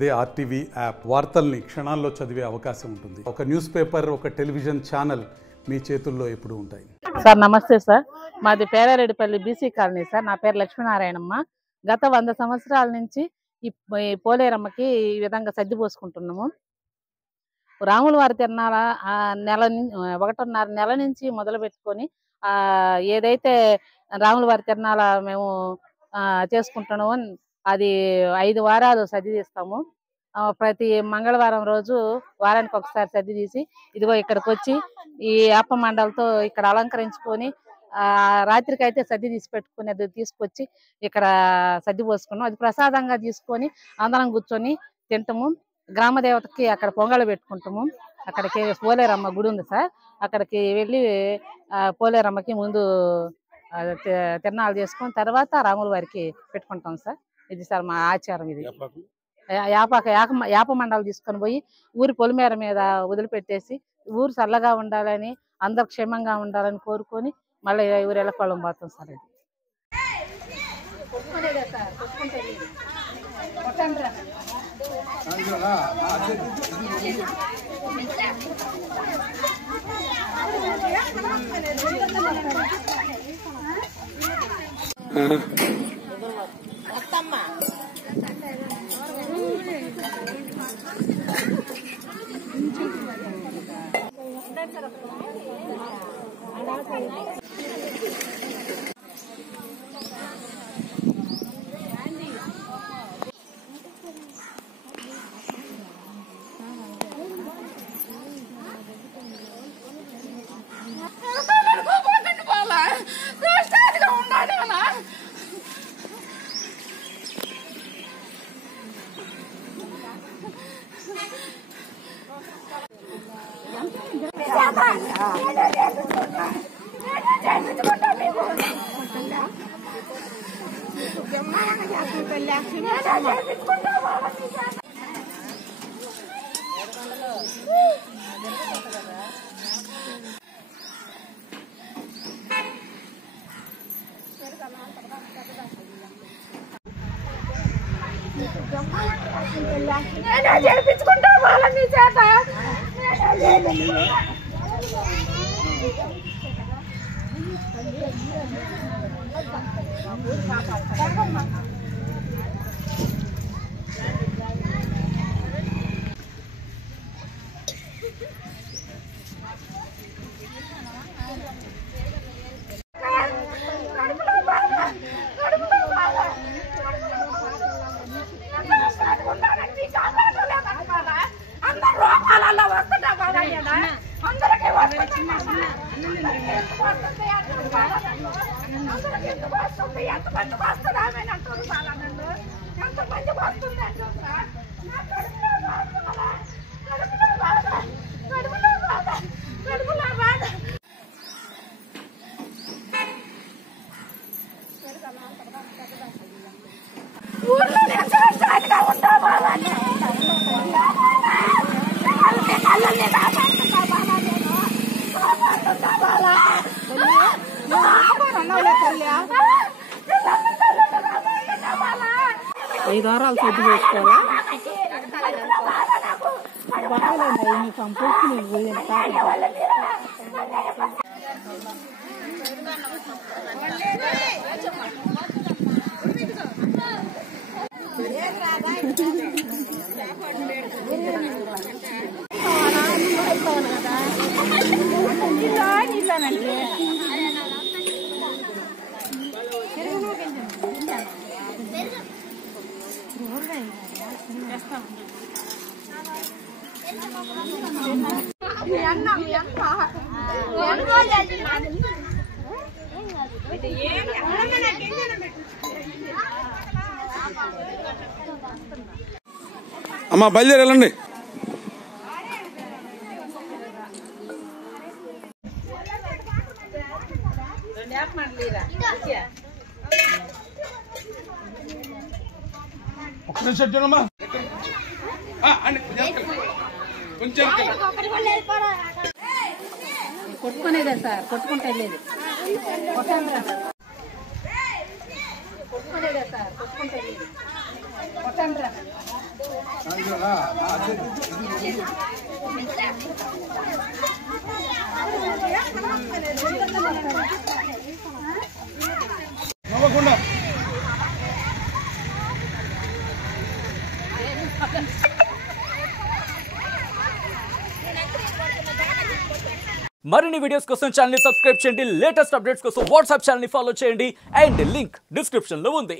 అదే RTV app వార్తల్ని క్షణాల్లో చదివే అవకాశం ఉంటుంది. ఒక న్యూస్ పేపర్, ఒక టెలివిజన్ ఛానల్ మీ చేతుల్లో ఎప్పుడు ఉంటాయి. సార్ నమస్తే సార్, మాది పేరారెడ్డిపల్లి బీసీ కాలనీ సార్. నా పేరు లక్ష్మీనారాయణమ్మ. గత 100 సంవత్సరాల నుంచి ఈ పోలేరమ్మకి ఈ విధంగా సర్ది పోసుకుంటున్నాము. రాముల వారి తిరణాల ఒకటిన్నర నెల నుంచి మొదలు పెట్టుకొని ఏదైతే రాముల వారి తిరణాల మేము చేసుకుంటున్నామో అది 5 వారాలు సర్ది తీస్తాము. ప్రతి మంగళవారం రోజు వారానికి ఒకసారి సర్ది తీసి ఇదిగో ఇక్కడికి వచ్చి ఈ యాప మండలతో ఇక్కడ అలంకరించుకొని రాత్రికి అయితే సర్ది తీసి పెట్టుకునేది తీసుకొచ్చి ఇక్కడ సర్ది పోసుకున్నాం. అది ప్రసాదంగా తీసుకొని అందరం కూర్చొని తింటాము. గ్రామ దేవతకి అక్కడ పొంగలు పెట్టుకుంటాము. అక్కడికి పోలేరమ్మ గుడి ఉంది సార్, అక్కడికి వెళ్ళి పోలేరమ్మకి ముందు తిరణాలు చేసుకొని తర్వాత రాముల వారికి పెట్టుకుంటాం సార్. ఇది సార్ మా ఆచారం. ఇది యాప మండలు తీసుకొని పోయి ఊరి పొలిమేర మీద వదిలిపెట్టేసి ఊరు చల్లగా ఉండాలని, అందరు క్షేమంగా ఉండాలని కోరుకొని మళ్ళీ ఊరు ఎల్లకొళ్ళం పోతాం సార్. చేపించుకుంటా వాళ్ళని చేత ఐదు వారాలు సర్ది చేసుకోవాలా? బాగాలేండి కంపోస్ట్ అమ్మా బయలుదేరి వెళ్ళండి. ఒక్క నిమిషం చూడమ్మా. కొట్టుకునేదే సార్, కొట్టుకుంటే వెళ్ళేది. కొట్టుకునేదే సార్, కొట్టుకుంటే వెళ్ళేది. నవ్వకుండా మరిన్ని వీడియోస్ కోసం ఛానల్ ని సబ్స్క్రైబ్ చేయండి, లేటెస్ట్ అప్డేట్స్ కోసం వాట్సాప్ ఛానల్ ని ఫాలో చేయండి అండ్ లింక్ డిస్క్రిప్షన్ లో ఉంది.